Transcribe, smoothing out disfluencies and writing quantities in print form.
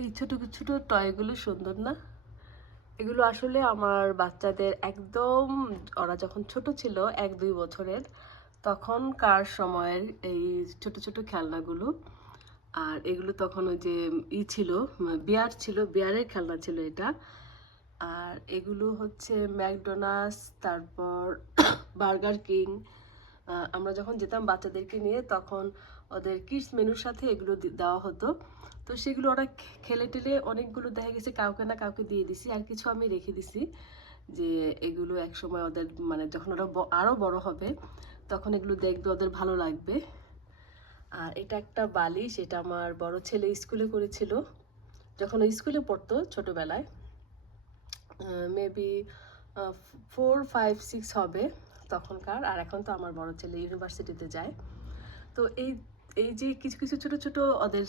এই ছোট ছোট টয়গুলো সুন্দর না? এগুলো আসলে আমার বাচ্চাদের একদম, ওরা যখন ছোট ছিল ১-২ বছরের, তখনকার সময়ের এই ছোট ছোট খেলনাগুলো। আর এগুলো তখন ওই যে ছিল, বিয়ার ছিল, বিয়ারের খেলনা ছিল এটা। আর এগুলো হচ্ছে ম্যাকডোনাল্ডস, তারপর বার্গার কিং। আমরা যখন যেতাম বাচ্চাদেরকে নিয়ে, তখন ওদের কিডস মেনুর সাথে এগুলো দেওয়া হতো। তো সেগুলো ওরা খেলে টেলে অনেকগুলো দেখা গেছে কাউকে না কাউকে দিয়ে দিছি, আর কিছু আমি রেখে দিছি, যে এগুলো একসময় ওদের মানে যখন ওরা আরও বড় হবে তখন এগুলো দেখবে, ওদের ভালো লাগবে। আর এটা একটা বালিশ, এটা আমার বড় ছেলে স্কুলে করেছিল যখন ও স্কুলে পড়তো ছোটবেলায়, মেবি 4, 5, 6 হবে তখনকার। আর এখন তো আমার বড় ছেলে ইউনিভার্সিটিতে যায়। তো এই এই যে কিছু কিছু ছোট ছোট ওদের